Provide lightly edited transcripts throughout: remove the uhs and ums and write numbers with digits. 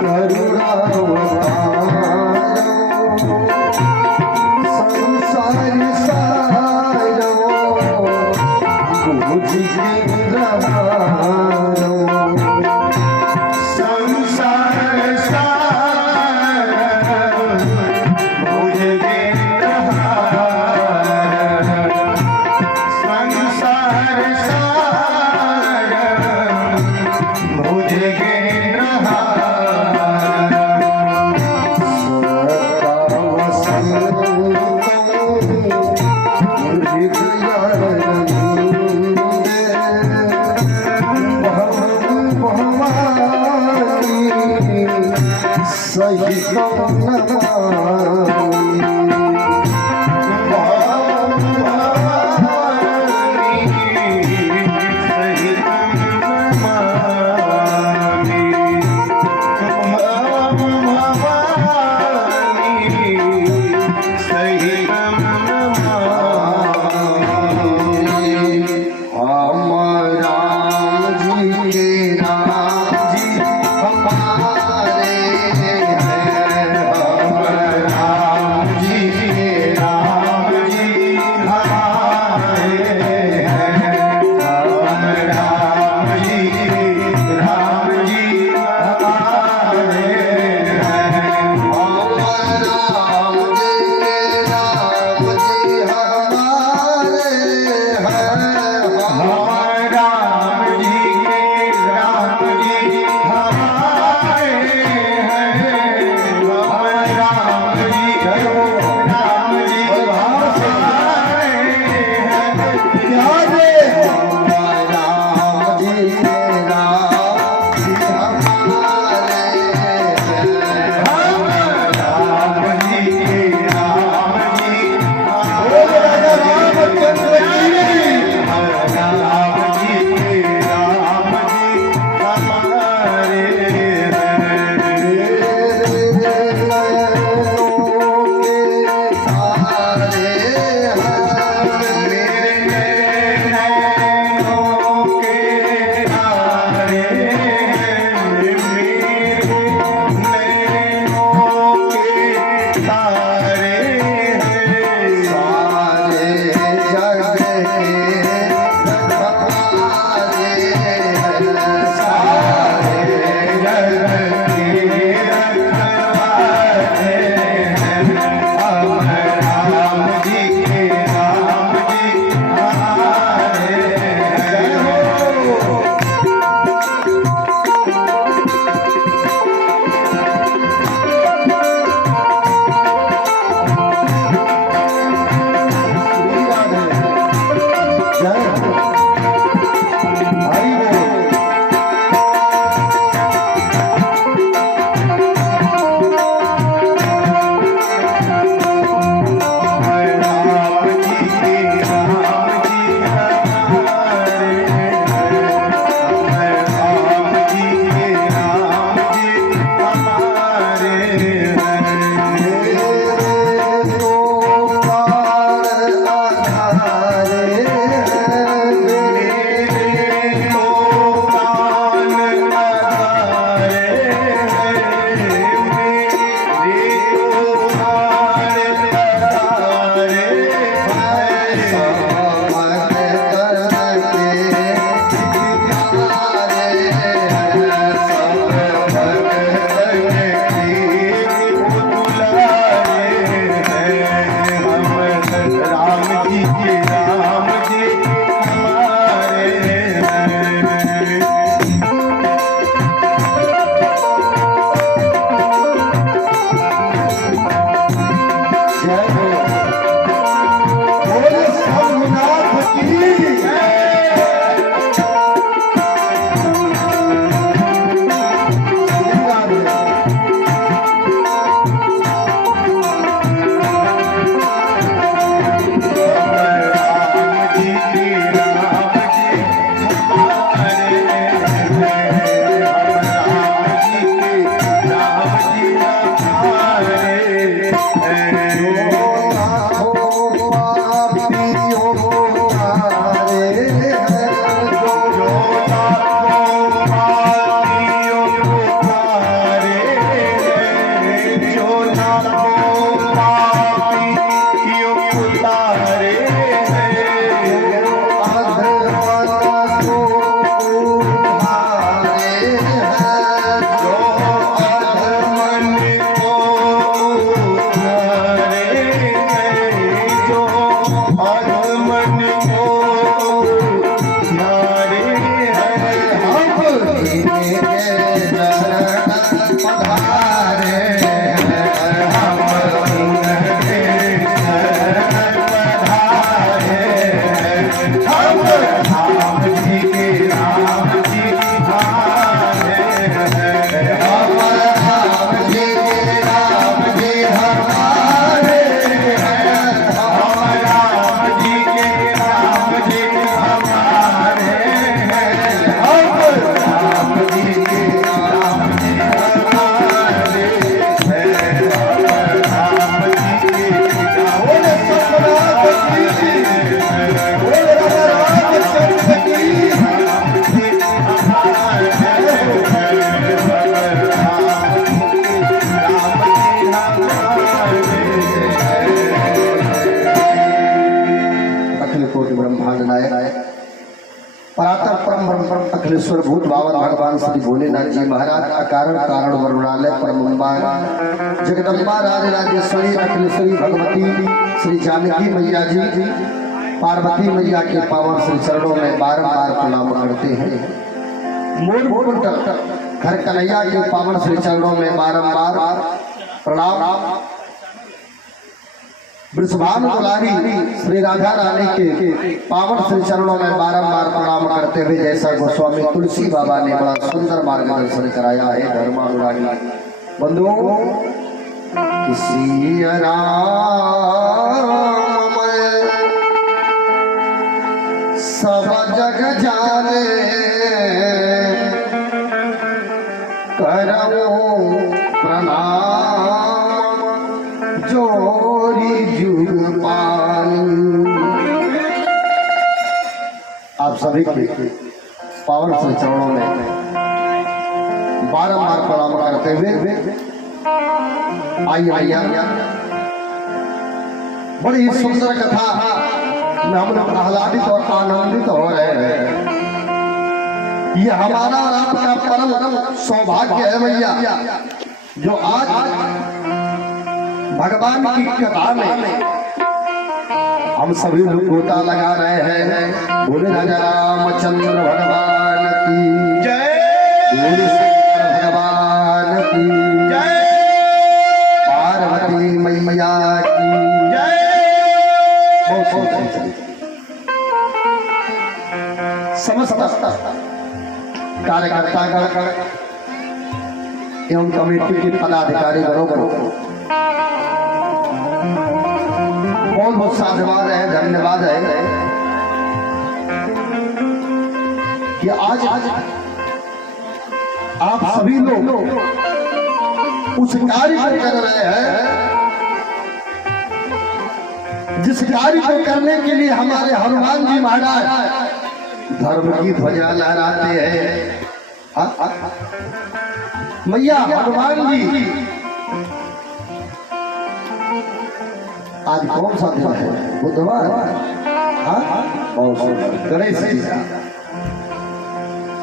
करुणा अखिलेश्वर भूत बावन भगवान श्री भोलेनाथ जी महाराज अकारण कारण वरुणालय परमंबा जगदम्बा राज राजेश्वरी अखिलेश्वरी भगवती श्री जानकी मैया जी पार्वती मैया के पावन श्री चरणों में बारंबार प्रणाम करते हैं। मूल घर कन्हैया के पावन श्री चरणों में बारंबार प्रणाम। वृषभानु दुलारी श्री राधा रानी के पावन श्री चरणों में बारंबार प्रणाम करते हुए जैसा गोस्वामी तुलसी बाबा ने बड़ा सुंदर मार्गदर्शन कराया है धर्मानुरागी बंधुओं। किसी राम सब जग जाने करो प्रणाम जोरी आप सभी के पावन श्री चरणों में बारंबार प्रणाम करते हुए आइए बड़ी सुंदर कथा में हम लोग आह्लादित और आनंदित हो रहे हैं। ये हमारा और आपका परम सौभाग्य है भैया जो आज भगवान की कथा में हम सभी लोग गोता लगा रहे हैं। बोले राजा रामचंद्र भगवान की जय, बोले शंकर भगवान की जय, पार्वती मैया की जय। समस्त कार्यकर्ता एवं कमेटी के पदाधिकारी गणों को बहुत बहुत साधुवाद है, धन्यवाद है कि आज आप सभी लोग उस कार्य को कर रहे हैं जिस कार्य को करने के लिए हमारे हनुमान जी महाराज धर्म की ध्वजा लहराते हैं। मैया हनुमान जी आज कौन सा दिन है? बुधवार। गणेश जी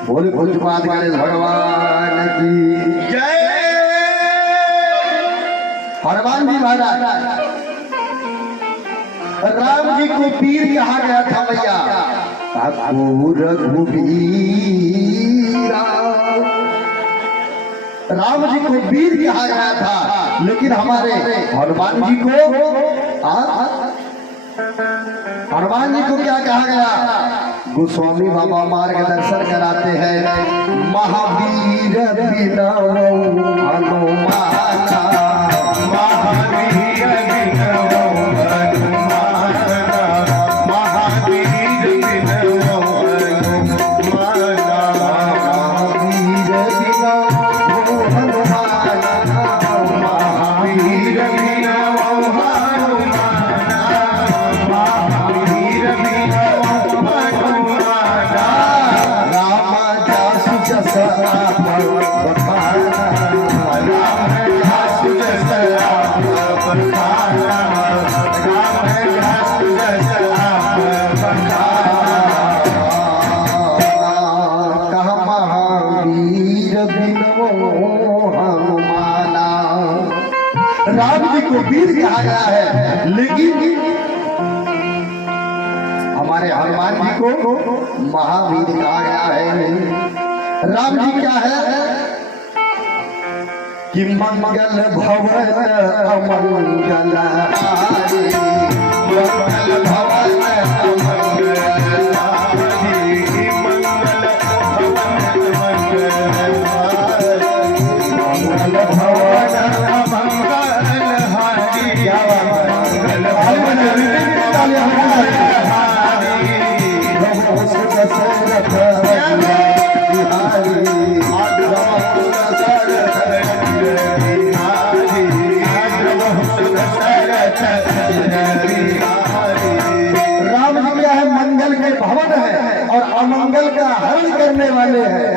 भोले भोजपाद गणेश भगवान की जय। हनुमान जी महाराज राम जी को पीर कहा गया था भैया। राम जी को वीर कहा गया था लेकिन हमारे हनुमान जी को क्या कहा गया? गोस्वामी बाबा मार्गदर्शन कराते हैं महावीर राम जी को वीर कहा गया है, लेकिन हमारे हनुमान जी को महावीर कहा गया है। राम जी क्या है कि मंगल भवन अमंगल हारी, मंगल भवन अमंगल हारी, मंगल भवन अमंगल हारी, क्या भवन है और अमंगल का हरण करने वाले हैं।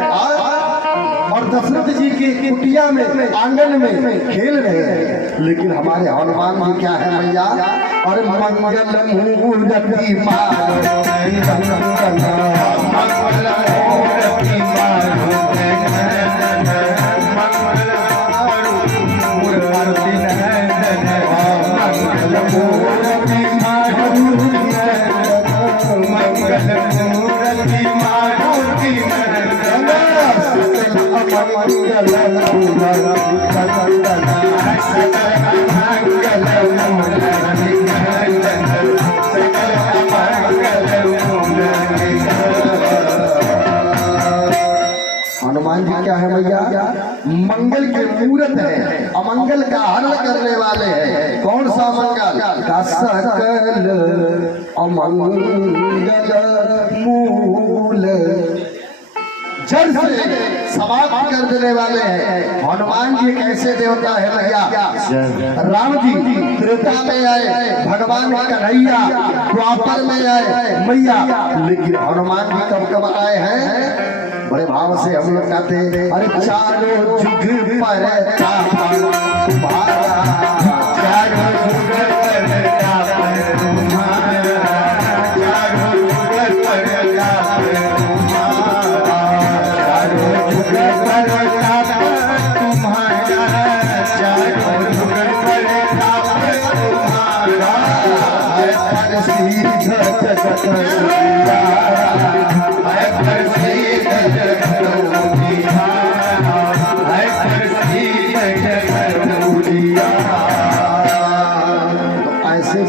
और दशरथ जी की कुटिया में आंगन में खेल रहे हैं, लेकिन हमारे हनुमान जी क्या है भैया, और मंगल मूर्ति हनुमान जी क्या है भैया, मंगल के मूर्त है, अमंगल का हरण करने वाले हैं। कौन सा मंगल का, सकल अमंगल मूल जड़ से समाप्त कर देने वाले हैं। हनुमान जी कैसे देवता है भैया, राम जी त्रेता में आए, भगवान कन्हैया द्वापर में आए मैया, लेकिन हनुमान जी कब कब आए हैं, बड़े भाव से हम लोग कहते हैं, अरे चारों जुग पर तुम्हारा, चारों जुग पर तुम्हारा, चारों जुग पर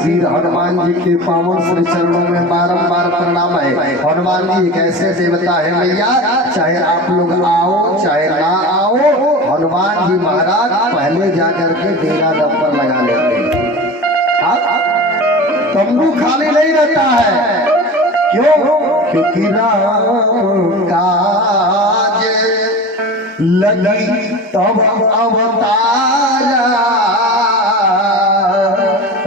वीर हनुमान जी के पावन श्री चरणों में बारंबार प्रणाम है। हनुमान जी एक ऐसे देवता है भैया, चाहे आप लोग आओ चाहे ना आओ, हनुमान जी महाराज पहले जाकर के डेरा डब्बर लगा लेते हैं। तंबू खाली नहीं रहता है, क्यों? क्योंकि राम काज लगी तब अवतारा,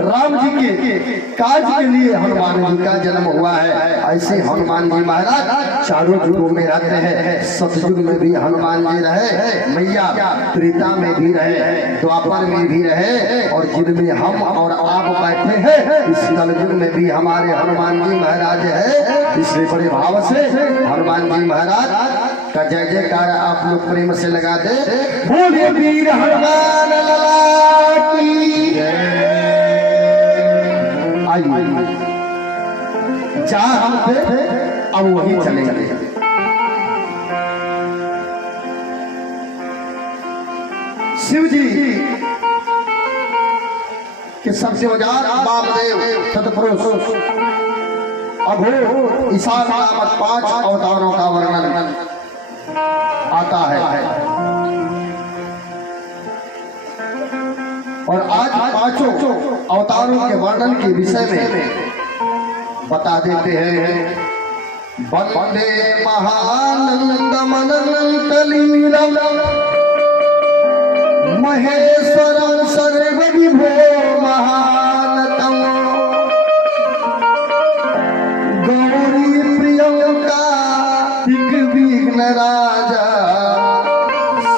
राम जी के काज के लिए हनुमान जी का जन्म हुआ है। ऐसे हनुमान जी महाराज चारों युगों में रहते हैं। सतयुग में भी हनुमान जी रहे, मैया त्रेता में भी रहे, द्वापर में भी रहे, और जिनमें हम और आप बैठे हैं इस कलयुग में भी हमारे हनुमान जी महाराज है। इसलिए बड़े भाव से हनुमान जी महाराज का जय जयकार आप लोग प्रेम से लगा दे। बोले वीर हनुमान लाला की जय। जहाँ हम थे अब वहीं चले गए। शिव जी के सबसे वजार वामदेव सतपुरुष अघोर ईशान नामक 5 अवतारों का वर्णन आता है, और आज 5 अवतारों के वर्णन के विषय में बता देते हैं। वंदे महानंदमनंतलीलम महेश्वरं सर्वविभो महानतम गौरी प्रियंका दिग्विघ्न राजा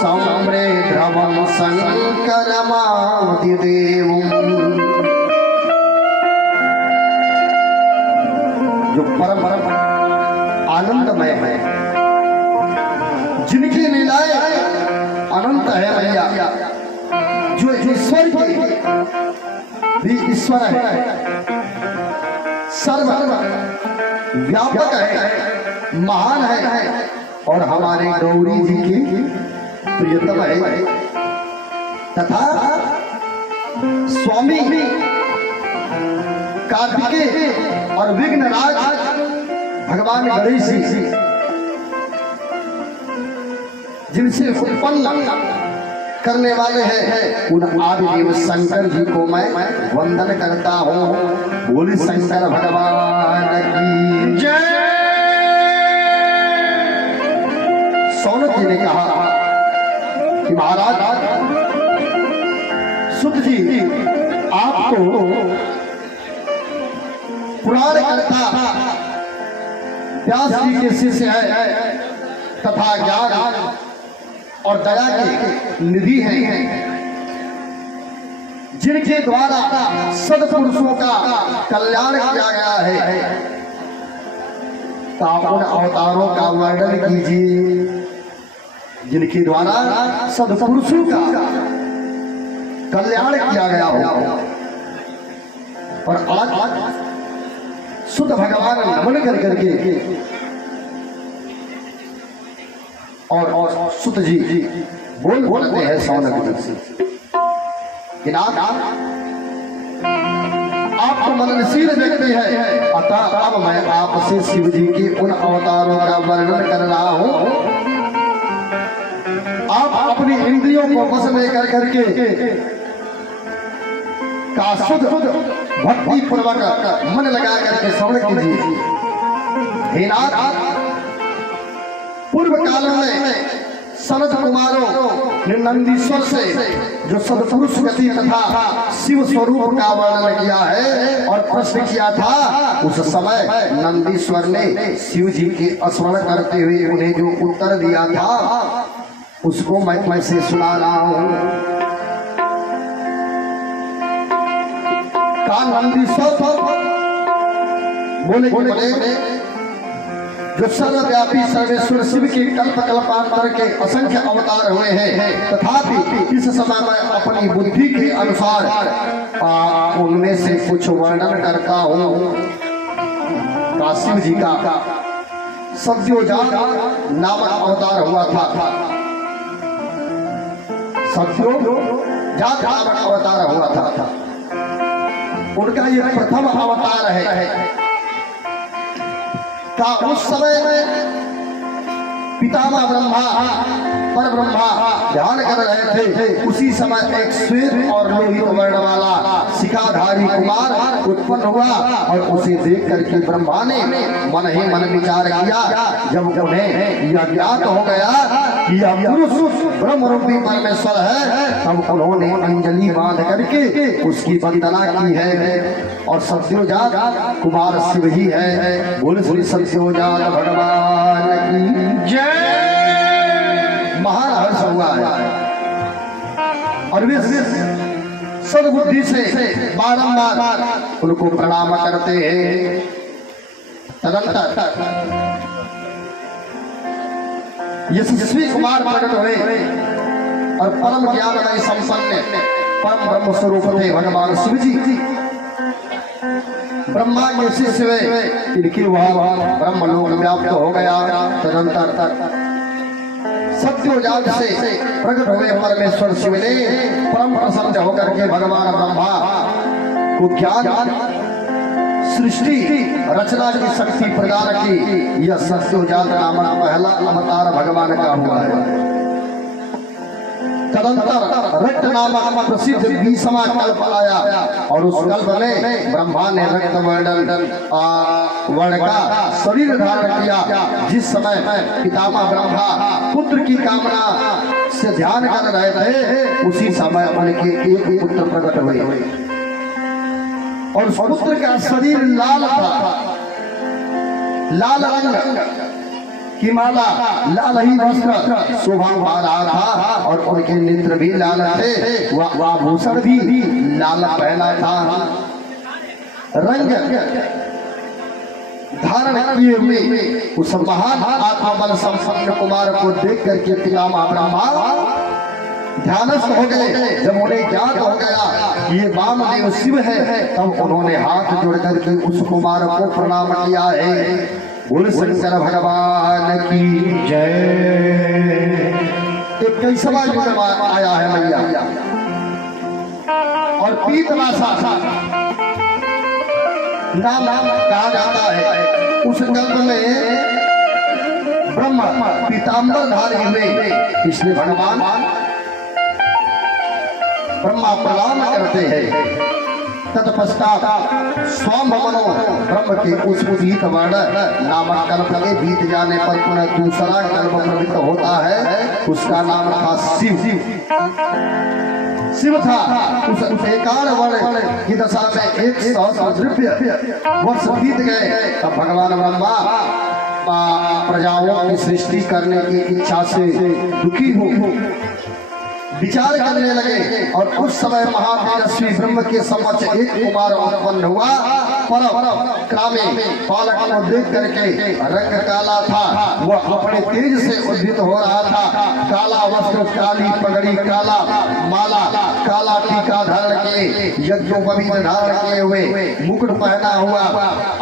सम्रेध्रवं शंकरमादिदेवम्। जो परम आनंदमय है, जिनकी लीलाएं अनंत है भैया, जो ईश्वर की भी ईश्वर है, सर्व व्यापक है, महान है और हमारे गौरी जी की प्रियतम है। तथा स्वामी कार्तिकेय और विघ्नराज भगवान गणेश जी जिनसे उत्पन्न करने वाले हैं, उन आदिदेव शंकर जी को मैं वंदन करता हूँ। बोले शंकर भगवान की जय। सौनक जी ने कहा कि महाराज सुत जी आप तो पुराण करता व्यास जी के शिष्य है तथा ज्ञान और दया के निधि हैं, जिनके द्वारा सदपुरुषों का कल्याण किया गया है। तो आप उन अवतारों का वर्णन कीजिए जिनके द्वारा सदपुरुषों का कल्याण किया गया हो। और आज शुद्ध भगवान नमन कर करके और सुत जी बोलते हैं सौनक जी से कि आप तो मननशील व्यक्ति है, अतः अब मैं आपसे शिव जी के उन अवतारों का वर्णन कर रहा हूं। आप अपनी इंद्रियों को वश में कर करके का शुद्ध भक्ति पूर्वक मन लगा करके श्रवण कीजिए। हे नाथ, पूर्व काल में सनत कुमारों ने नंदीश्वर से जो सदपुरुष गति तथा शिव स्वरूप का वर्णन किया है और प्रश्न किया था, उस समय नंदीश्वर ने शिव जी के स्मरण करते हुए उन्हें जो उत्तर दिया था उसको मैं से सुना रहा हूं। का नंदीश्वर बोले जो सर्वव्यापी सर्वेश्वर शिव के कल्प कल्पांतर के असंख्य अवतार हुए हैं, तथापि इस समय मैं अपनी बुद्धि के अनुसार उनमें से कुछ वर्णन करता हूँ। शिव जी का सत्योजात नामक अवतार हुआ था। सत्योजात नामक अवतार हुआ था। उनका ये प्रथम अवतार है। का उस समय पितामह ब्रह्मा पर ब्रह्मा ध्यान कर रहे थे, उसी समय एक श्वेत और लोहित वर्ण वाला शिखाधारी कुमार उत्पन्न हुआ और उसे देख करके ब्रह्मा ने मन ही मन विचार किया। जब उन्हें यह ज्ञात हो गया कि यह पुरुष ब्रह्म रूपी परमेश्वर है, तब उन्होंने अंजलि बांध करके उसकी वंदना की है और सत्योजात कुमार शिव ही है। बोल श्री सत्योजात भगवान की जय। महान हर्ष हुआ है और वे सद्बुद्धि से बारंबार उनको प्रणाम करते हैं। तदंतर यशस्वी कुमार प्रकट हुए और परम ज्ञानमय संपन्न परम ब्रह्म स्वरूप थे भगवान शिव जी। ब्रह्मा के शिष्य हुए, इनकी वह ब्रह्म लोक व्याप्त हो गया। तदंतर सत्योजात से प्रकट हुए परमेश्वर शिव ने परम प्रसन्न होकर के भगवान ब्रह्मा को ज्ञान सृष्टि रचना की शक्ति प्रदान की। यह सत्योजात नामक पहला अवतार भगवान का हुआ है। तदंतर रक्त नामक प्रसिद्ध 20वां कल्प आया और उस कल्प में ब्रह्मा ने रक्त वर्ण का शरीर धारण किया। जिस समय पितामह ब्रह्मा पुत्र की कामना से ध्यान कर रहे थे, उसी समय उनके एक पुत्र प्रकट हुए और उस पुत्र का शरीर लाल था, लाल रंग की माला, लाल ही वस्त्र शोभा पा रहा था और उनके नेत्र भी लाल थे। वह आभूषण भी लाल पहना था। रंग धारण किए हुए उस महान आत्मा बल संपन्न कुमार को देख करके पितामह ब्रह्मा ध्यानस्थ हो गए। जब उन्हें ज्ञात हो गया कि ये वामदेव शिव है, तब उन्होंने हाथ जोड़ करके उस कुमार को प्रणाम किया है। बोल शंकर भगवान की जय। एक कैसवा युग आया है मैया, और पीतवासा नाम कहा जाता है। उस गल्प में ब्रह्मा पीताम्बर धारी हुए, इसलिए भगवान ब्रह्मा प्रणाम करते हैं। तत्पश्चात स्वमनो ब्रह्म के उस उदित वर्ण नामक कल्प के बीत जाने पर पुनः दूसरा कल्प प्रवृत्त होता है। उसका नाम था शिव। शिव था। उस एकान वर्ण की दशा में 100 वर्ष बीत गए। तब भगवान ब्रह्मा प्रजाओं की सृष्टि करने की इच्छा से दुखी हो विचार करने लगे, और उस समय महातेजस्वी ब्रह्म के समक्ष एक कुमार उत्पन्न हुआ। पर क्रामे बालक को देख करके रंग काला था, वह अपने तेज से उद्धित हो रहा था। काला वस्त्र, काली पगड़ी, काला माला, काला टीका धारण किए, यज्ञोपवीत धारण किए हुए, मुकुट पहना हुआ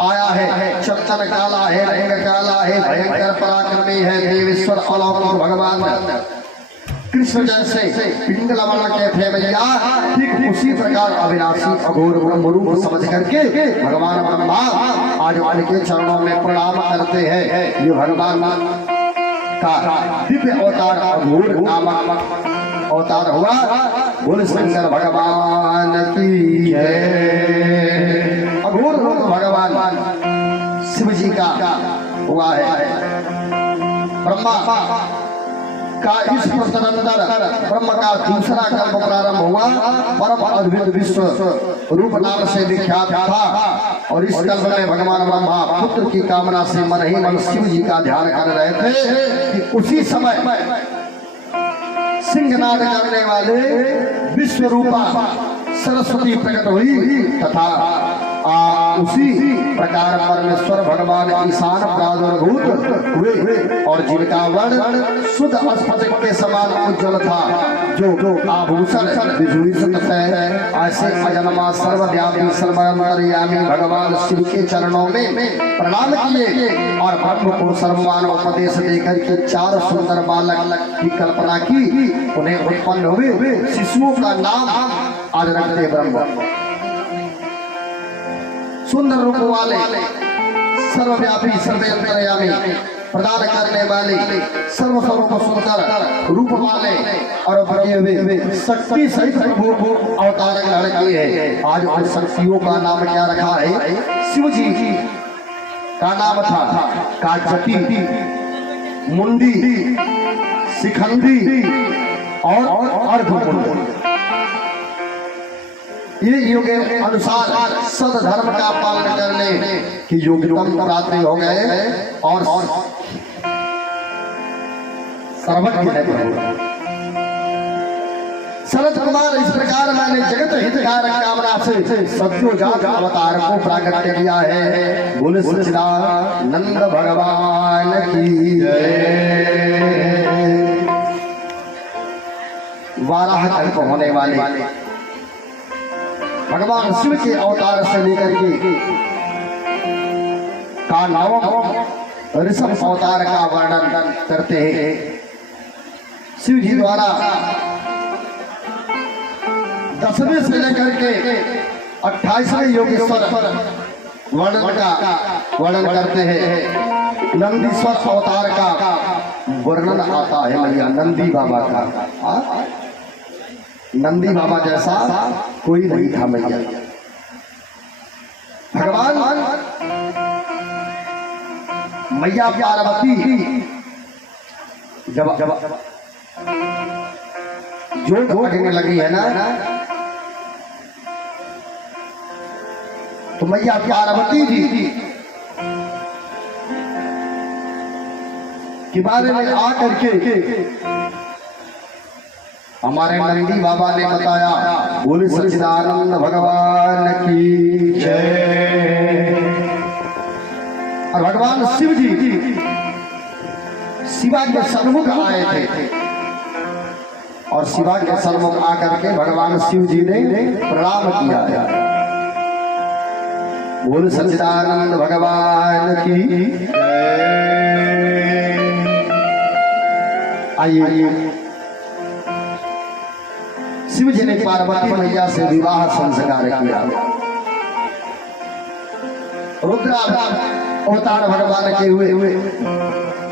आया है। चंदन काला है, रंग काला है, भयंकर पराक्रमी है, देवेश्वर अलौकिक भगवान कृष्ण जैसे पिंगला वर्ण के थे मैया। ठीक उसी प्रकार अविनाशी अघोर ब्रह्म रूप समझ करके भगवान ब्रह्मा आज उनके चरणों में प्रणाम करते हैं। ये भगवान का दिव्य अवतार अघोर नामक अवतार हुआ। बोल शंकर भगवान की जय। अघोर रूप भगवान शिव जी का हुआ है। ब्रह्मा का इस तदनंतर ब्रह्म का दूसरा कल्प प्रारंभ हुआ। परम अद्भुत विश्व रूप नाम से विख्यात था, और इस कल्प में भगवान ब्रह्मा पुत्र की कामना से मन ही मन शिव जी का ध्यान कर रहे थे कि उसी समय सिंहनाद करने वाले विश्व रूपा सरस्वती प्रकट हुई, तथा उसी प्रकार परमेश्वर भगवान ईशान प्रादुर्भूत हुए, और जिनका वर्ण शुद्ध स्फटिक के समान उज्जवल था, जो आभूषण विभूषित है। ऐसे अजन्मा सर्वव्यापी सर्वांतर्यामी भगवान शिव के चरणों में प्रणाम किए, और ब्रह्म को सर्वमान उपदेश देकर के 4 सुंदर बालक की कल्पना की। उन्हें उत्पन्न हुए शिशुओं का नाम आज रखते ब्रह्म। सुंदर रूप वाले, सर्वव्यापी सर्वेंतर्यामी, प्रदान करने वाले, सर्वस्वरूप सुंदर रूप वाले और शक्ति सहित अवतार ग्रहण किए हैं। आज उन शक्तियों का नाम क्या रखा है? शिव जी का नाम था काजती, मुंडी, शिखंडी और अर्धमुंडी। ये योग अनुसार सदधर्म का पालन करने की योग्यता प्राप्त हो गए, और सर्वज्ञ है प्रभु। शरद कुमार इस प्रकार मैंने जगत हितकारक कामना से सत्योजात अवतार को प्राकट्य किया है। बोले सच्चिदानंद भगवान की जय। वाराह कल्प होने वाले भगवान शिव के अवतार से लेकर के का नवम ऋषभ अवतार का वर्णन करते हैं। शिव जी द्वारा 10वें से लेकर के 28वें योगेश्वर वर्णन करते हैं। नंदीश्वर अवतार का वर्णन आता है मैया नंदी बाबा का। नंदी बाबा जैसा कोई नहीं था मैया। भगवान मैया पार्वती जब जो ढोने लगी है ना, तो मैया पार्वती जी के बारे में आकर के हमारे नंदी बाबा ने बताया। बोले सच्चिदानंद भगवान की जय। और भगवान शिव जी शिवा के सन्मुख आए थे। और शिवा के सन्मुख आकर के भगवान शिव जी ने प्रणाम किया। बोल सच्चिदानंद भगवान की। आइए, शिव जी ने पार्वती मैया से विवाह संस्कार किया। रुद्र अवतार भगवान के हुए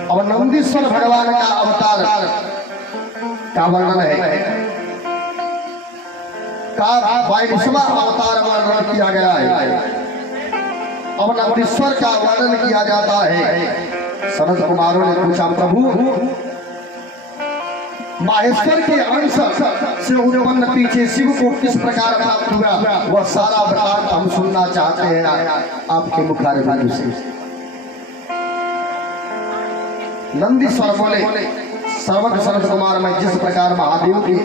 और नंदीश्वर भगवान का अवतार का वर्णन है, का 22वां अवतार वर्णन किया गया है। अब नंदीश्वर का वर्णन किया जाता है। सनत कुमारों ने पूछा, प्रभु माहेश्वर के अंश से उत्पन्न पीछे शिव को किस प्रकार प्राप्त हुआ, वह सारा वृतांत हम सुनना चाहते हैं आपके मुखारबिंद से। नंदीश्वर बोले, सर्वज्ञ सनत कुमार, मैं जिस प्रकार महादेव के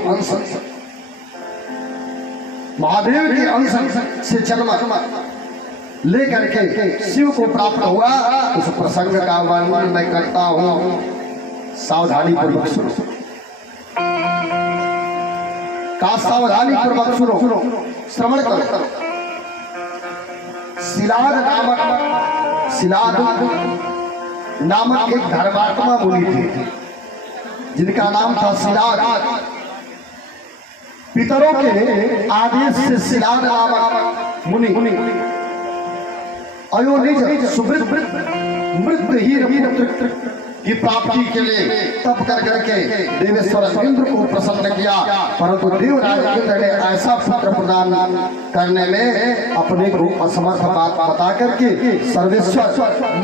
अंश से जन्म लेकर के शिव को प्राप्त हुआ, उस प्रसंग का वर्णन मैं करता हूँ। सावधानी पूर्वक सुनो, का सावधानी पूर्वक सुनो, श्रवण करो। शिलाद नामक एक धर्मात्मा मुनि थे, जिनका नाम था शिलाद। पितरों के आदेश से शिलाद नामक मुनि अयोनिज मृतहीन पुत्र की प्राप्ति के लिए तप कर करके देवेश्वर इंद्र को प्रसन्न किया, परंतु देवराज इंद्र ने ऐसा पुत्र प्रदान करने में अपने को असमर्थ बात बता करके सर्वेश्वर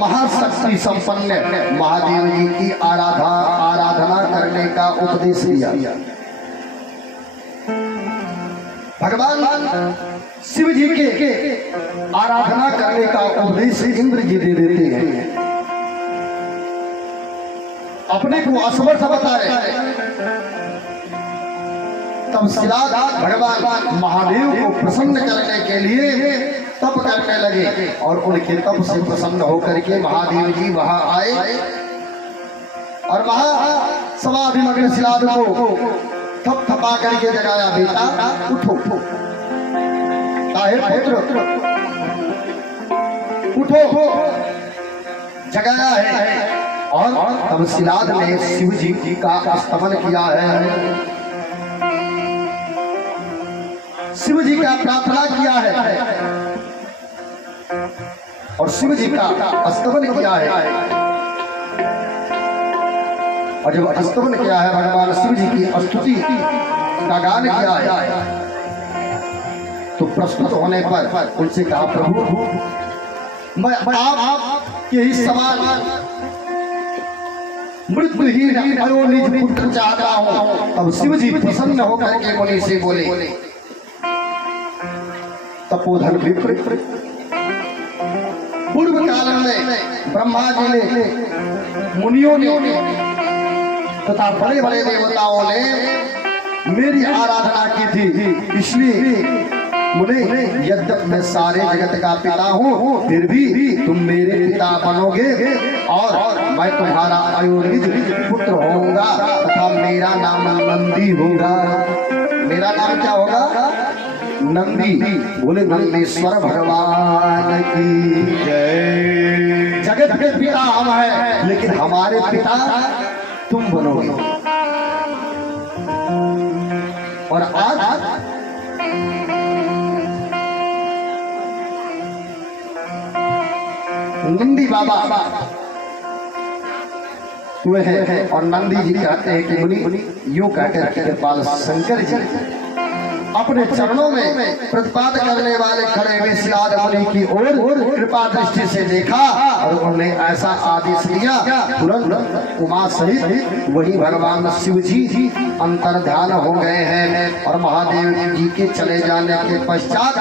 महाशक्ति संपन्न महादेव जी की आराधना करने का उपदेश दिया। भगवान शिव जी के आराधना करने का उपदेश इंद्र जी दे देते हैं, अपने को असमर्थ बताए। तब शिलाद भगवान महादेव को प्रसन्न करने के लिए तप करने लगे और उनके तप से प्रसन्न होकर के महादेव जी वहां आए और वहां समाधिमग्न शिलाद को थप थपा करके जगाया, बेटा उठो, पुत्र उठो, जगाया है। और तब शिलाद ने शिव जी का स्तमन किया है, शिव जी का प्रार्थना किया है और शिव जी का स्तमन किया है। और जब स्तमन किया है, भगवान शिव जी की स्तुति का गान किया है, तो प्रस्तुत होने पर उनसे कहा, प्रभु मैं आपके ही समान मृत्युहीन अयोनिज पुत्र चाहता हूं। तब शिव जी प्रसन्न होकर के मुनि से बोले, तपोधन विप्र, पूर्व काल में ब्रह्मा जी ने, मुनियों ने तथा बड़े बड़े देवताओं ने मेरी आराधना की थी, इसलिए मुने यद्यप मैं सारे जगत का पिता हूँ, फिर भी तुम मेरे पिता बनोगे और मैं तुम्हारा अयोनिज पुत्र होऊंगा तथा मेरा नाम नंदी होगा। मेरा नाम क्या होगा? नंदी। बोले नंदीश्वर भगवान की जय। जगत के पिता हम हैं, लेकिन हमारे पिता तुम बनोगे। और आज नंदी बाबा हुए हैं और नंदी जी कहते हैं कि मुनि यूं कहते हैं, कृपाल शंकर जी अपने चरणों में प्रतिपाद करने वाले खड़े हुए शिलाद मुनि की ओर कृपा दृष्टि से देखा और उन्होंने ऐसा आदेश दिया, तुरंत उमा सहित वही भगवान शिव जी अंतर ध्यान हो गए हैं। और महादेव जी के चले जाने के पश्चात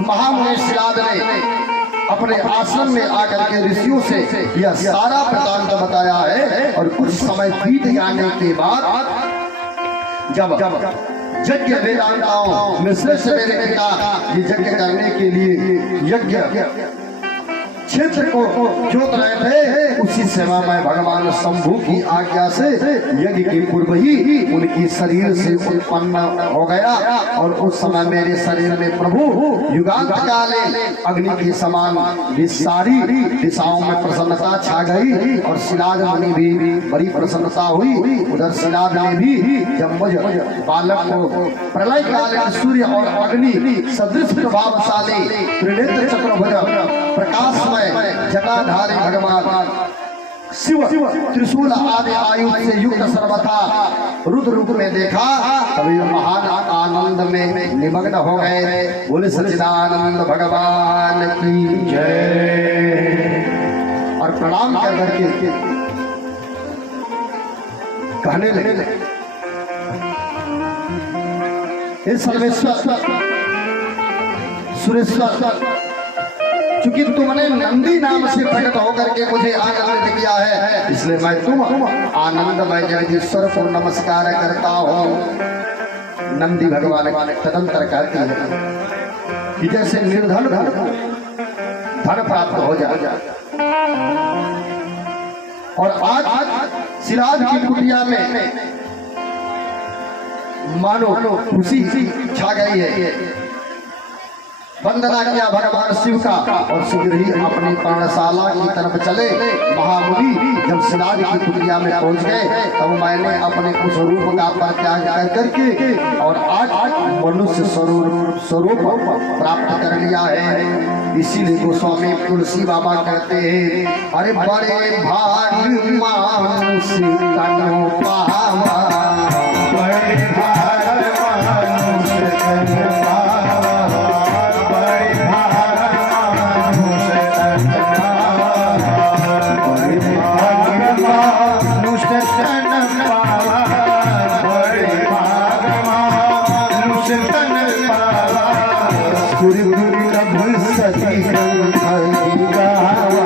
महामुनि शिलाद ने अपने आश्रम में आकर के ऋषियों से यह सारा वृतांत बताया है। और कुछ समय बीत जाने के बाद जब यज्ञ वेदांताओं में श्रेष्ठ मेरे पिता ये यज्ञ करने के लिए यज्ञ क्षेत्र को जोत रहे थे, उसी समय में भगवान शंभु की आज्ञा से यज्ञ के पूर्व ही उनकी शरीर से उत्पन्न हो गया। और उस समय मेरे शरीर में प्रभु युगांत काले अग्नि के समान सारी दिशाओं में प्रसन्नता छा गई। और शिलाद मुनि भी बड़ी प्रसन्नता हुई। उधर शिलाद ने भी जब मुझ बालक को प्रलय काल में सूर्य और अग्नि सदृश प्रभावशाली त्रिनेत्र चक्रभुज प्रकाश में जटाधारी भगवान शिव त्रिशूल आदि आयु से युक्त सर्वथा रुद्र रूप में देखा, तभी महान आनंद में निमग्न हो गए। बोले सच्चिदानंद भगवान की जय। और प्रणाम कर करके कहने लगे, हे सर्वेश्वर सुरेश्वर, क्योंकि तुमने नंदी नाम से प्रकट होकर के मुझे आनंदित किया है, इसलिए मैं तुम आनंदमय जगदीश्वर को नमस्कार करता हूँ। नंदी भगवान तदंतर कहते हैं कि जैसे निर्धन धन प्राप्त हो जाए। और आज शिलाद की कुटिया में मानो खुशी छा गई है। वंदना किया भगवान शिव का और शीघ्र ही अपनी पर्णशाला की तरफ चले। महामुनि जब शिलाद की कुटिया में पहुंच गए, तब मैंने अपने उस रूप का परित्याग कर करके और आज मनुष्य स्वरूप प्राप्त कर लिया है। इसीलिए गोस्वामी तुलसी बाबा कहते हैं, अरे बड़े भाग मानुष तनु पावा, बड़े भाग मानुष तनु पावा, बड़े भाग मानुष तनु पावा, बड़े भाग मानुष तनु पावा, बड़े भाग मानुष तनु पावा, सूर्य गुरु सती गंगा गावा,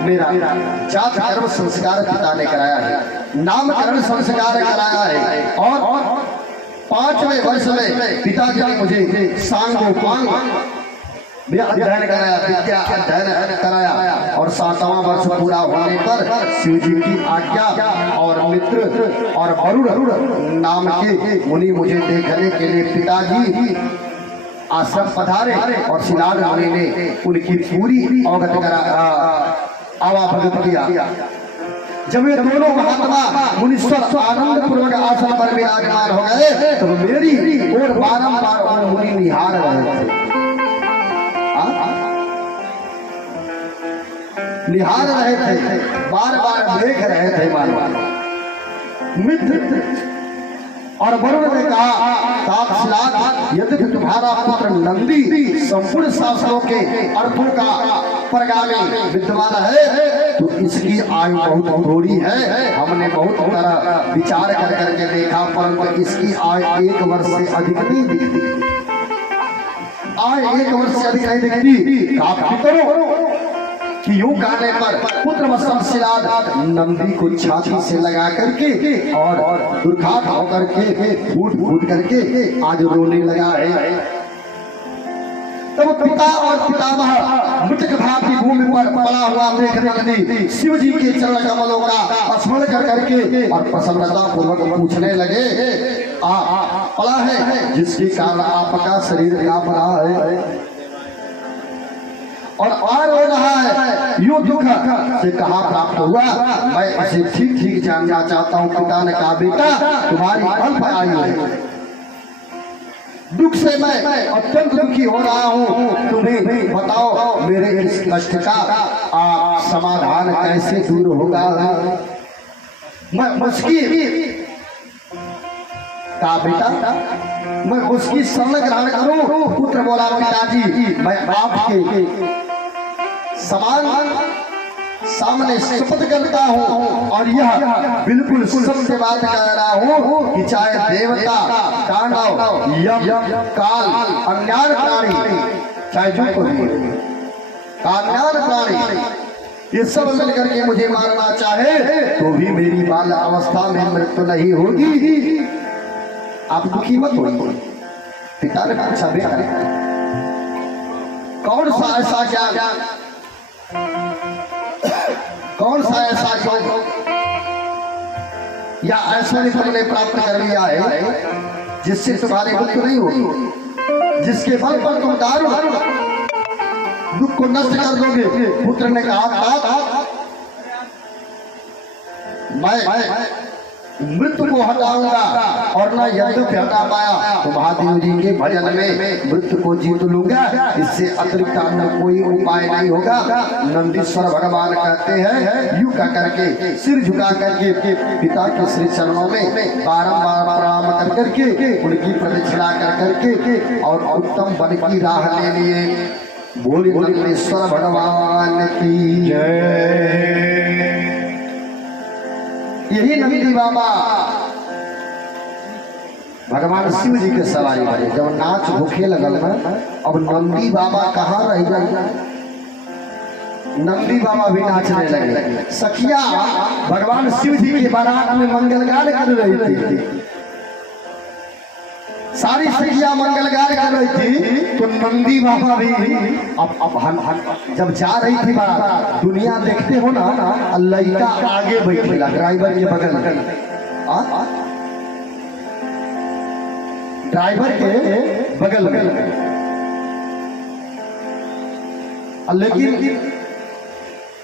मेरा जात कर्म संस्कार पिता ने कराया है, नामकरण संस्कार कराया है। और 5वें वर्ष में पिताजी ने मुझे सांगोपांग अध्ययन कराया, विद्या अध्ययन कराया। और 7वां वर्ष पूरा होने पर शिव जी की आज्ञा और मित्र और वरुण नाम के मुनि मुझे देखने के लिए पिताजी आश्रम पधारे। और शिलाद मुनि ने उनकी पूरी अवगत करा आवाभगत किया। जब ये दोनों महात्मा मुनीश्वर आनंद पूर्वक आसन पर विराजमान हो गए, तो मेरी ओर बारंबार मुनि निहार रहे थे, निहार रहे थे, बार बार देख रहे थे। मानो मित्र और वरुण ने कहा, तात शिलाद, यदि तुम्हारा पुत्र नंदी संपूर्ण शास्त्रों के अर्थों का परगामी विद्वान है, तो इसकी आयु बहुत थोड़ी है। हमने बहुत तरह विचार कर करके देखा, परंतु इसकी आयु 1 वर्ष से अधिक नहीं दिखती। आयु 1 वर्ष से अधिक नहीं दिखती। आप करो कि यूं गाने पर पुत्र वत्सल शिलाद नंदी को छाती से लगा करके और दुर्घात होकर के फूट फूट करके आज रोने लगा है। तब पिता और पितामह मृतक भाती भूमि पर पड़ा हुआ देखने लगी, शिव जी के चरण कमलों का स्मरण कर करके और प्रसन्नता पूर्वक पूछने लगे, पड़ा है जिसके कारण आपका शरीर कांप रहा है और हो रहा है, यो दुख से कहाँ प्राप्त हुआ? मैं इसे ठीक ठीक जानना चाहता हूँ। पिता ने कहा, बेटा तुम्हारी अल्प आयु है, दुख से मैं अत्यंत दुखी हो रहा हूँ। तुम्हें बताओ मेरे इस कष्ट का समाधान कैसे दूर होगा? मैं उसकी कहा, बेटा मैं उसकी शरण ग्रहण करूं? पुत्र बोला, पिताजी मैं आपके समान सामने शपथ करता हूँ और यह बिल्कुल सत्य बात कह रहा हूँ कि चाहे देवता, दानव, यम, काल, अज्ञान प्राणी, चाहे जो कोई अज्ञान प्राणी ये सब मिलकर के मुझे मारना चाहे तो भी मेरी बाल अवस्था में मृत्यु नहीं होगी। आप दुखी मत होइए। पिता ने पूछा, बेटा कौन सा ऐसा ज्ञान, कौन सा ऐसा योग या ऐश्वर्य तुमने प्राप्त कर लिया है जिससे तुम्हारी मृत्यु नहीं होगी, जिसके बल पर तुम दारू दुख को नष्ट कर दोगे। पुत्र ने कहा, मैं मृत्यु को हटाऊंगा और ना यद्यपि हटा पाया तो महादेव जी के भजन में मृत्यु को जीत लूंगा। इससे अतिरिक्त अन्य कोई उपाय नहीं होगा। नंदीश्वर भगवान कहते हैं, यूं कह करके सिर झुका करके पिता के श्री चरणों में बारंबार प्रणाम कर करके उनकी प्रदक्षिणा कर करके और उत्तम वन की राह ले लिए। बोले नंदीश्वर भगवान की जय। यही नंदी बाबा भगवान शिव जी के सवारी बने। जब नाच भूखे लगल ना, अब नंदी बाबा कहाँ रह गए, नंदी बाबा भी नाचने लगे। सखिया भगवान शिव जी के बारात में मंगलगान कर रही थी, सारी सखिया मंगलगान कर रही थी, तो नंदी बाबा भी अब जब जा रही थी बारात, दुनिया देखते हो ना, लड़का आगे बैठेला ड्राइवर के बगल में, ड्राइवर के बगल में, लेकिन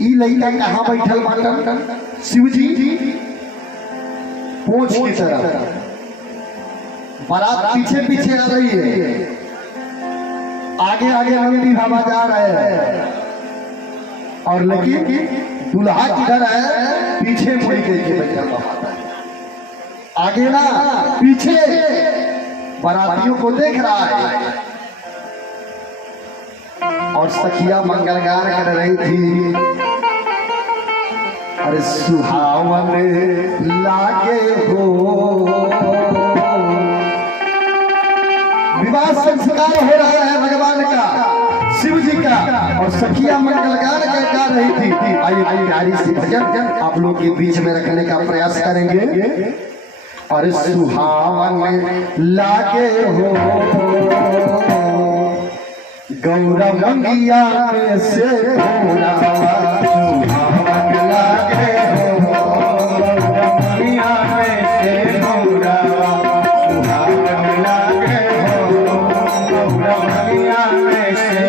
ई लड़का कहाँ बैठल बाटन, शिव जी पोंछ की तरफ, बारात पीछे पीछे आ रही है, आगे आगे नंदी बाबा जा रहे हैं, और लेकिन दूल्हा किधर है, पीछे मुड़ के बैठा बाबा, आगे ना पीछे बारातियों को देख रहा है। और सखिया मंगलगान कर रही थी, अरे सुहावन लागे हो, विवाह संस्कार हो रहा है भगवान का, शिव जी का, और सखिया मंगलगान गा रही थी। आइए प्यारी सी भजन आप लोग के बीच में रखने का प्रयास करेंगे। और सुहावन लागे हो गौरव मंगिया में से सुहावन लागे हो गौरव मंगिया में से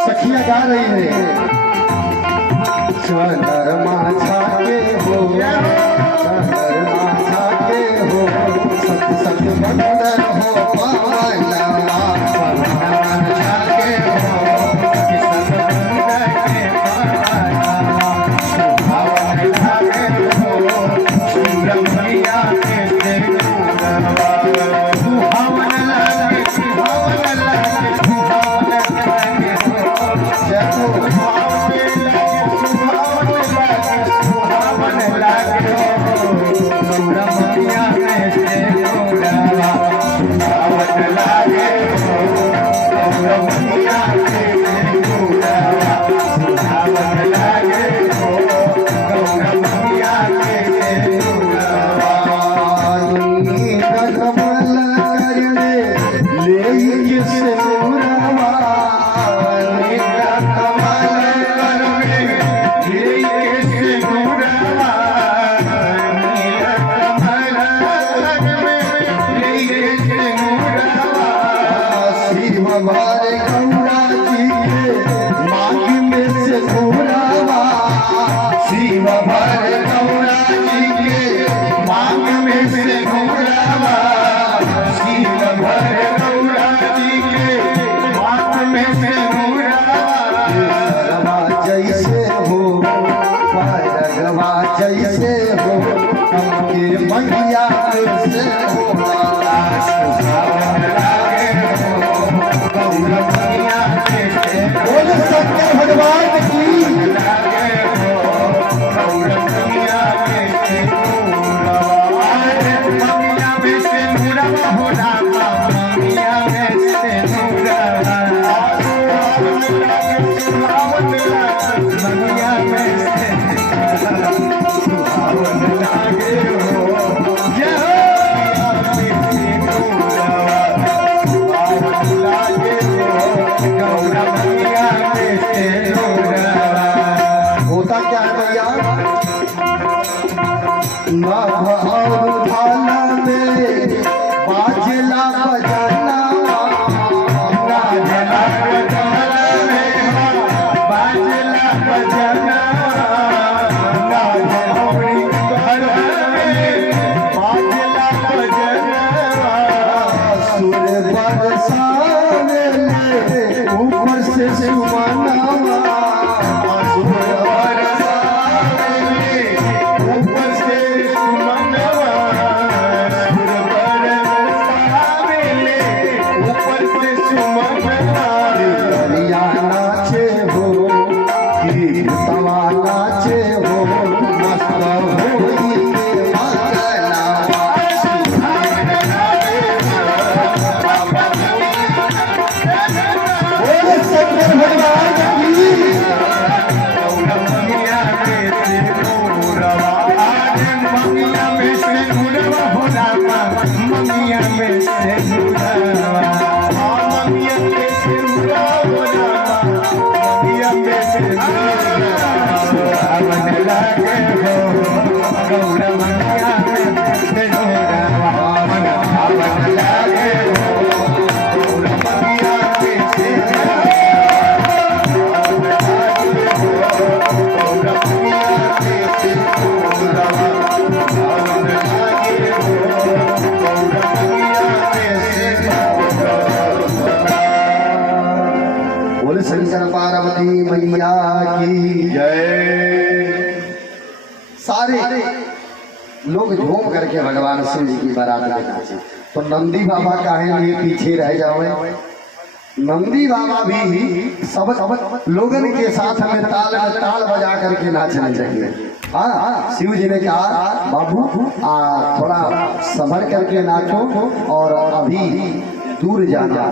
सखिया गा रही है, चंद्रमा छाके हो, चंद्रमा छाके हो, सत सत बंदर हो पाया, चंद्रमा छाके हो, सत बंदर के पाया। शिव भर गौरा जी के मांग में से घुंघरावा शिव भर गौरा जी के मांग में से घुंघरावा जैसे हो रगवा जैसे हो हमके मैया से हो बोल शंकर भगवान की होता क्या है भैया नभ और भाला में बाजला बजाना बाजला बजाना सुर बरसाने ऊपर से सुमनावा शंकर पार्वती मैया की जय। सारे लोग झूम करके भगवान शिव जी की बारात देखा तो नंदी बाबा काहे लिए पीछे रह जाओ। नंदी बाबा भी सब लोगन के साथ में ताल बजा करके नाचने चाहिए। हाँ शिव जी ने कहा बाबू थोड़ा संभल करके नाचो और अभी दूर जाना।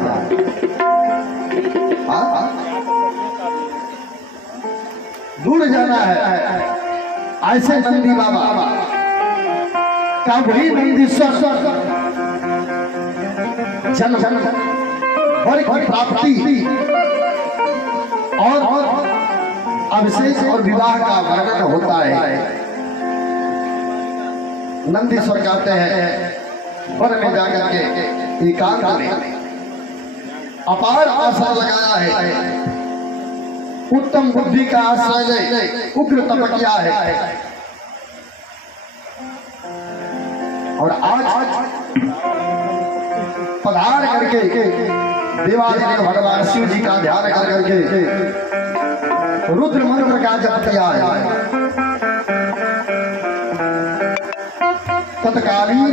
दूर जाना है। ऐसे नंदी बाबा का वही नंदीश्वर जन्म और प्राप्ति और अभिषेक और विवाह का वर्णन होता है। नंदीश्वर कहते हैं वन में जाकर के एकांत में अपार आशा लगाया है, उत्तम बुद्धि का आश्रय ले, उग्र तपस्या है। और आज पधार करके देवादिदेव भगवान शिव जी का ध्यान कर करके रुद्र मंत्र का जप किया है। तत्कालीन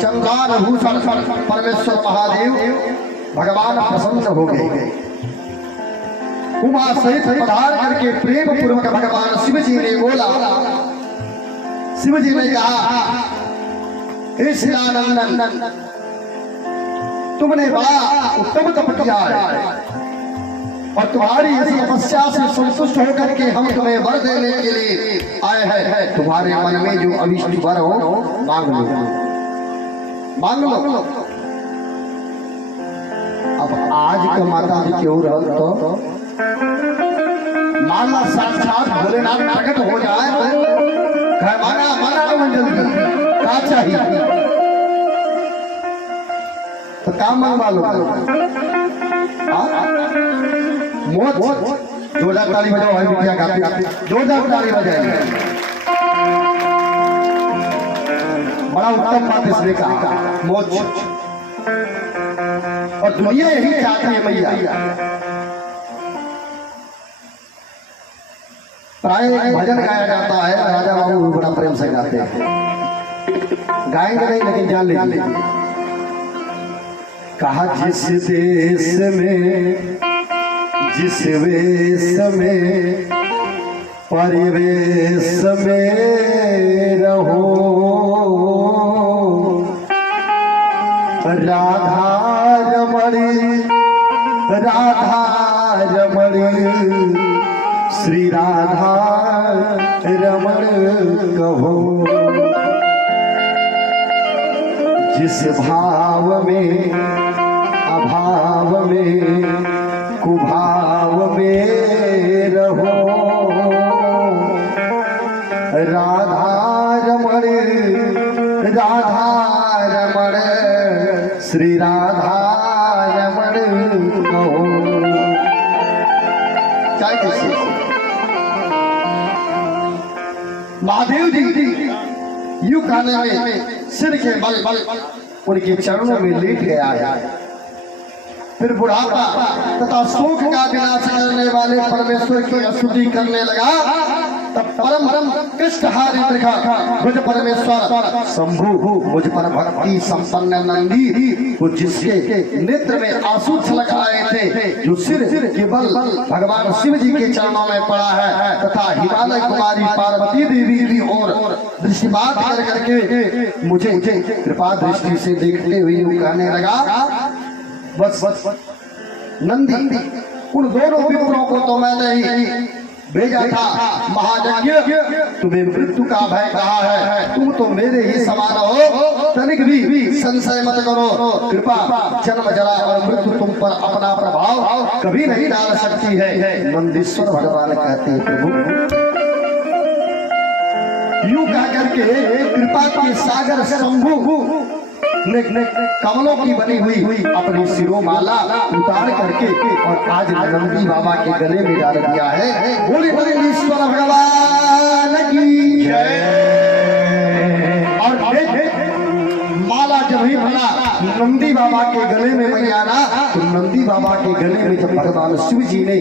चंद्रान भूषण परमेश्वर महादेव भगवान प्रसन्न हो गए। उमा सहित पधार करके प्रेम पूर्वक भगवान शिव जी ने बोला। शिव जी ने कहा हे शिलानंदन तुमने बड़ा उत्तम तप किया है और तुम्हारी इस तपस्या से संतुष्ट होकर के हम तुम्हें वर देने के लिए आए हैं। तुम्हारे मन में जो अभिष्ट वर हो मांग लो, मांग लो। अब आज का माता जी क्यों रह तो माला साक्षात भोलेनाथ प्रकट हो जाए माना माना जल्दी क्या चाहिए तो काम मंगवा लो। मोक्ष जोरदार ताली बजाओ भाई बिटिया गाते जोरदार ताली बजाइए। बड़ा उत्तम बात इसने कहा मोक्ष, और दुनिया यही चाहती है मैया। प्राय भजन गाया जाता है, राजा बाबू भी बड़ा प्रेम से गाते हैं, गाएंगे नहीं लेकिन जान लीजिए। कहा जिस देश में जिस वेश में परिवेश में रहो, राधा रमणी राधा रमणी श्री राधा रमण कहो। जिस भाव में अभाव में कुभाव में रहो, राधा रमण राधा रमण श्री राधा रमण कहो। क्या कैसे महादेव जी यू खाने में सिर के बल उनके चरणों में लेट गया है। फिर बुढ़ापा तथा शोक का विनाश करने वाले परमेश्वर की स्तुति करने लगा। तब परम कृष्णहारी देखा मुझ परमेश्वर शंभु मुझ पर भक्ति संपन्न नंदी, वो जिसके नेत्र में आंसू छलक आए थे, जो सिर केवल भगवान शिव जी के चरणों में पड़ा है, तथा हिमालय कुमारी पार्वती देवी की ओर दृष्टिपात कर करके मुझे कृपा दृष्टि से देखते हुए कहने लगा, बस नंदी उन दोनों विप्रों को तो मैंने ही भेजा था महायज्ञ, तुम्हें मृत्यु का भय कहा है, तुम तो मेरे ही समान हो, तनिक भी संशय मत करो, कृपा जन्म जरा और मृत्यु तुम पर अपना प्रभाव कभी नहीं डाल सकती है। नंदीश्वर भगवान कहते हैं प्रभु यूं कह करके कृपा के सागर शंभु ने कमलों की बनी हुई अपनी शिरोमाला उतार करके और आज नंदी बाबा के गले में डाल दिया है। बोले बोले ईश्वर भगवान की जय। और माला जब ही बना नंदी बाबा के गले में मैया ना, तो नंदी बाबा के गले में जब भगवान शिव जी ने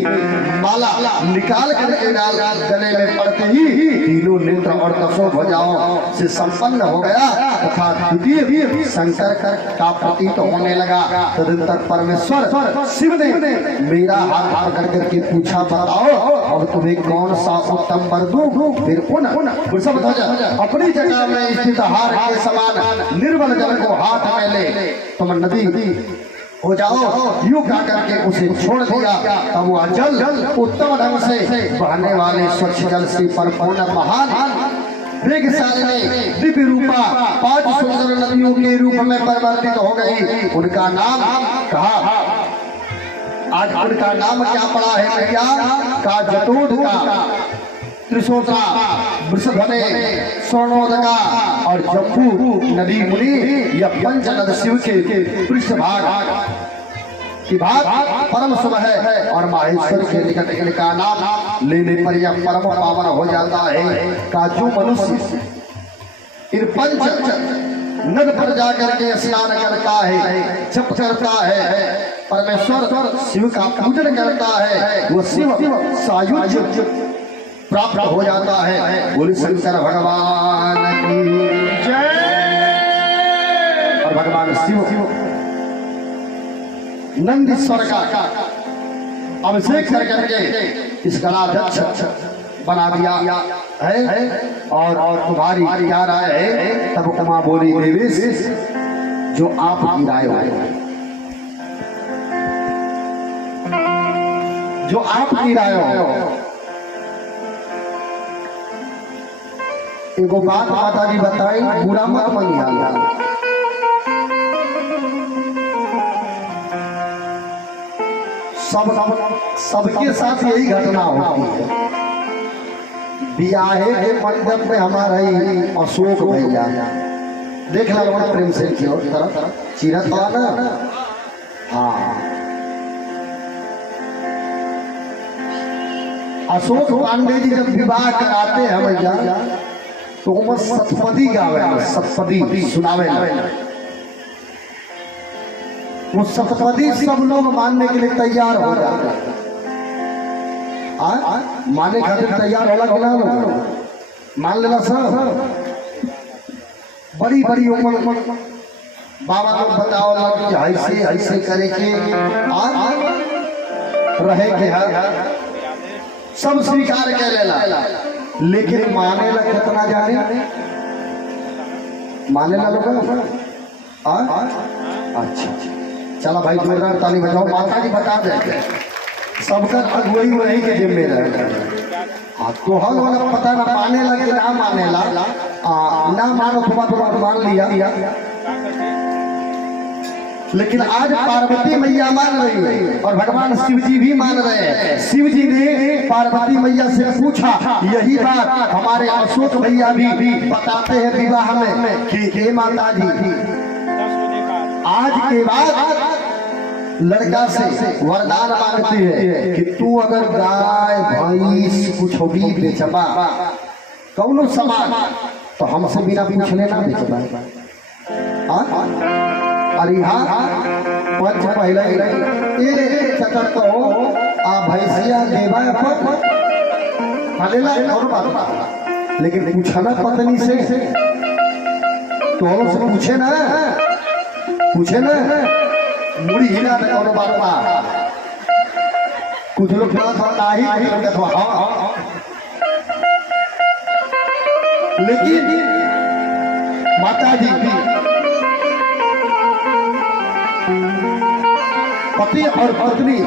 माला निकाल करके डाल गले में पड़ते ही तीनों नेत्र और दसों भुजाओं से संपन्न हो गया, तथा द्वितीय शंकर का प्रतीत होने लगा। तदंतर परमेश्वर शिव ने मेरा हाथ पकड़ करके पूछा, बताओ अब तुम्हें कौन सा उत्तम वर दूं? फिर वृषभ ध्वज अपनी जगह में स्थित हार के समान निर्मल जल को हाथ में ले तुम नदी हो जाओ, यूं कह करके उसे छोड़ दिया। तब वह जल उत्तम ढंग से बहने वाले स्वच्छ जल से परिपूर्ण महान वेगशालिनी दिव्य रूपा 5 सुंदर नदियों के रूप में परिवर्तित हो गई। उनका नाम कहा, आज उनका नाम क्या पड़ा है भैया? का जटोदका, त्रिशोत्रा, वृषभने, स्वर्णोदका और जम्बू नदी मुनि, यह पंच नद शिव के पृष्ठभाग की भाग परम शुभ है और माहेश्वर के निकट इनका नाम लेने पर यह परम पावन हो जाता है। का जो मनुष्य इन पंच नद पर जाकर के स्नान करता है, जप करता है, परमेश्वर शिव का पूजन करता है, वो शिव सायुज्य प्राप्त हो जाता है। बोले शंकर भगवान की जय। और भगवान शिव नंदीश्वर का अभिषेक कर करके इस गणाध्यक्ष बना दिया है। और तुम्हारी क्या राय है? तब उमा बोली, देवेश जो आपकी राय हो, जो आपकी राय हो। एगो बात माता जी बताई, बुरा मत मानिए, सबके साथ यही घटना होती है। बियाहे के मंडप में हमारा ही अशोक भैया देख लो प्रेम से की और तरह चीरत वाला, हाँ अशोक पांडे जी जब विवाह कराते हैं भैया तो उमर सतपदी गावे, सतपदी सुनावे। वो सतपदी सब लोग मानने के लिए तैयार हो जाते हैं। माने खातिर तैयार होला कि ना लोग मान लेना सब। बड़ी बड़ी उम्र बाबा लोग बताओ कि ऐसे ऐसे करे के रहे के सब स्वीकार कर लेला, लेकिन माने ला कितना जाने, माने ला लोग। अच्छा चला भाई जोरदार ताली बजाओ। माता जी बता दे सबका अगुवाई वही के जिम्मेदार है। तो हम वाला पता ना माने ला कि ना माने ला, ना मानो थोड़ा मान लिया, लेकिन आज पार्वती मैया मान रही है और भगवान शिव जी भी मान रहे हैं। शिव जी ने पार्वती मैया से पूछा, यही बात हमारे अशोक भैया भी बताते हैं विवाह में कि हे माता जी आज के बाद लड़का से वरदान मांगती है कि तू अगर गाय भैंस कुछ भी बेचबा कौनो सामान तो हमसे बिना पूछ लेना बेचबा। अरे हाँ पंच पहले चतर तो भैंसिया देवा हलेला और बात, लेकिन पूछना पत्नी से तो से पूछे ना मुड़ी हिला और बात। कुछ लोग लेकिन माता जी पति और पत्नी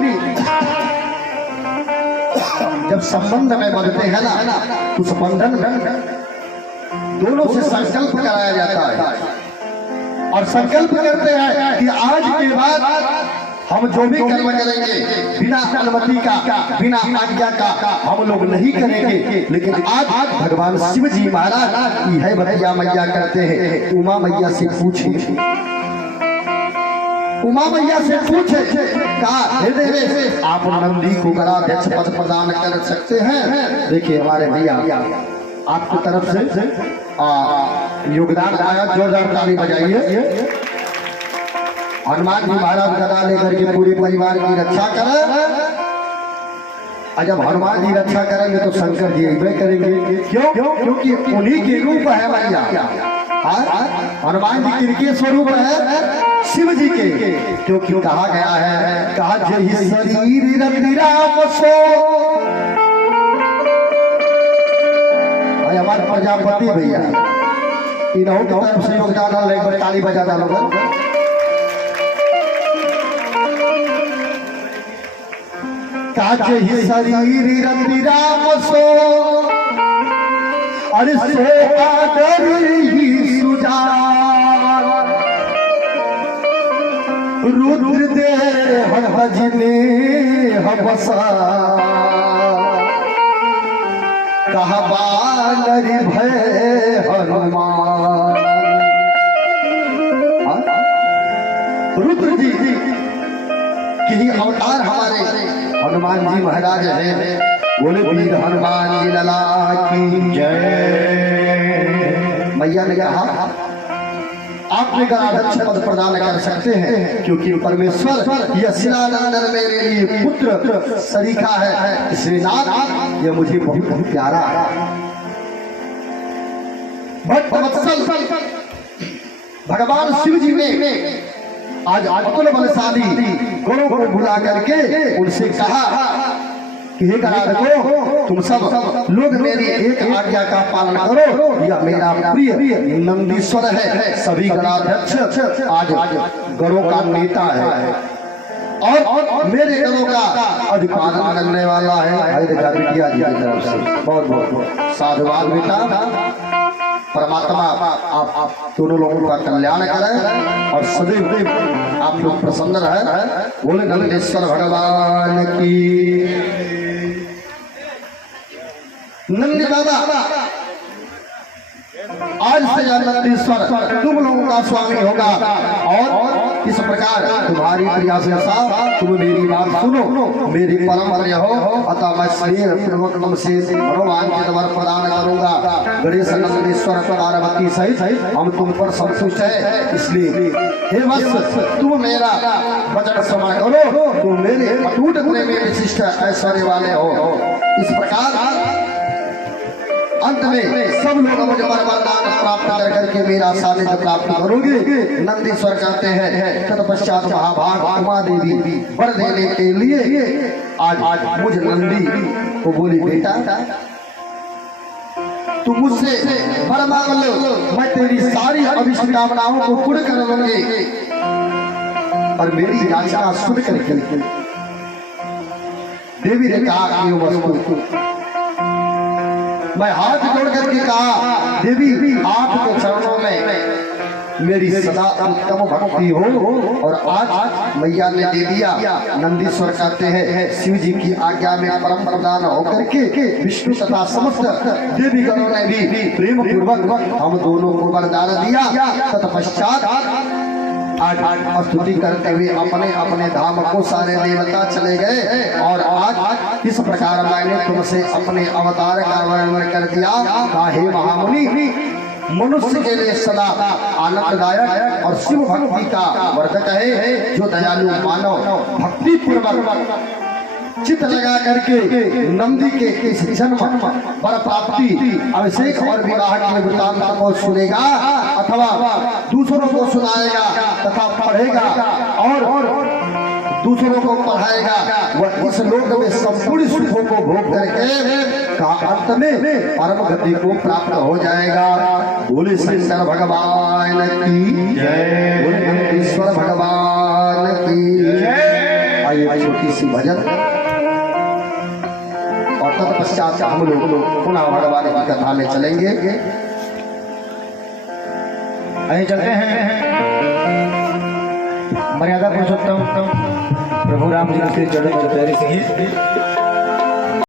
जब संबंध में बढ़ते हैं ना तो संबंधन दोनों से संकल्प कराया जाता है और संकल्प करते हैं कि आज के बाद हम जो भी कर्म करेंगे बिना अनुमति का, बिना आज्ञा का हम लोग नहीं करेंगे। लेकिन आज भगवान शिव जी महाराज यह भैया मैया करते हैं। उमा मैया से पूछे, उमा मैया से पूछे कहा आप नंदी को गणाध्यक्ष पद प्रदान कर सकते हैं। देखिए हमारे भैया आपकी तरफ से योगदान आया, जोरदार ताली बजाइए। हनुमान जी महाराज गदा लेकर के पूरे परिवार की रक्षा करें, और जब हनुमान जी रक्षा करेंगे तो शंकर जी भी करेंगे। क्यों? क्योंकि उन्हीं के रूप है भैया। हनुमान जी किनके स्वरूप है? शिव जी के। क्योंकि कहा गया है, कहा जय शरीर रघुराम सो। हमारे प्रजापति भैया इन्हों की तरफ से योगदान लेकर ताली बजा डालो। काज ही शरीर रघुराम सो अरे सो आदर ही सुजान रुद्र दे हर भजने हबसा कहा बानर भय हनुमान। रुद्र जी की अवतार हमारे हनुमान जी महाराज है। बोले वीर हनुमान जी लला की जय। मैया ने कहा आपने गणाध्यक्ष पद प्रदान कर सकते हैं क्योंकि परमेश्वर यह शिलानंदन मेरे लिए पुत्र सरीखा है, श्रीनाथ यह मुझे बहुत बहुत प्यारा है। भक्तवत्सल भगवान शिव जी ने आज अतुल बलशाली गुणों को बुला करके उनसे कहा कि हे गणाध्यक्ष तुम सब लोग मेरी एक आज्ञा का पालन करो। यह मेरा प्रिय नंदीश्वर है, सभी गणाध्यक्ष आज गणों का नेता है और मेरे गणों का अधिपालन करने वाला है। बिटिया जी की तरफ से बहुत बहुत साधुवाद बेटा। परमात्मा आप दोनों लोगों का कल्याण करें और सदैव आप लोग प्रसन्न रहे। बोले नंदीश्वर भगवान की। नंदी बाबा आज से नंदीश्वर तुम लोगों का स्वामी होगा और इस प्रकार तुम्हारी प्रिया से तुम मेरी बात सुनो, मेरी परम प्रिय हो, अतः मैं स्नेह पूर्वक तुमसे भगवान के द्वार प्रदान करूंगा। गणेश नंदीश्वर पार्वती सहित हम तुम पर संतुष्ट है, इसलिए हे वत्स तुम मेरा वचन श्रवण करो, तुम मेरे अटूट प्रेमी विशिष्ट ऐश्वर्य वाले हो। इस प्रकार अंत में सब लोग मुझे वरदान प्राप्त कर करके मेरा सानिध्य प्राप्त करोगे। नंदीश्वर कहते हैं तत्पश्चात महाभाग उमा देवी वर देने के लिए आज मुझे नंदी को बोली, बेटा तू मुझसे वर मांग लो, मैं तेरी सारी अभिष्ट कामनाओं को पूर्ण कर लूंगी। और मेरी याचना सुन करके देवी ने कहा कि वस्तु मैं हाथ जोड़ करके कहा, देवी आपके चरणों में मेरी सदा उत्तम भक्ति हो। और आज मैया ने दे दिया। नंदीश्वर कहते हैं शिव जी की आज्ञा में परम प्रदान होकर के विष्णु तथा समस्त देवी गणों ने भी प्रेम पूर्वक हम दोनों को वरदान दिया। तत्पश्चात आज स्तुति करते हुए अपने अपने धाम को सारे देवता चले गए। और आज इस प्रकार मैंने तुमसे अपने अवतार का वर्णन कर दिया। हे महामुनि, मनुष्य के लिए सदा आनंददायक और शिव भक्ति का वर्धक है, जो दयालु मानव भक्ति पूर्वक चित लगा करके नंदी के इस जन्म वर प्राप्ति अभिषेक और विवाह के वृतांत को सुनेगा अथवा दूसरों को सुनाएगा तथा पढ़ेगा और दूसरों को पढ़ाएगा, वह इस लोक में संपूर्ण सुखों को भोग करके का अंत में परम गति को प्राप्त हो जाएगा। बोले शंकर भगवान की जय, बोले नंदीश्वर भगवान की जय। आइए छोटी सी भजन और तत्पश्चात हम लोग पुनः भगवान की कथा में चलेंगे। आइए चलते हैं मर्यादा पुरुषोत्तम प्रभु राम जी के चरण में पैर से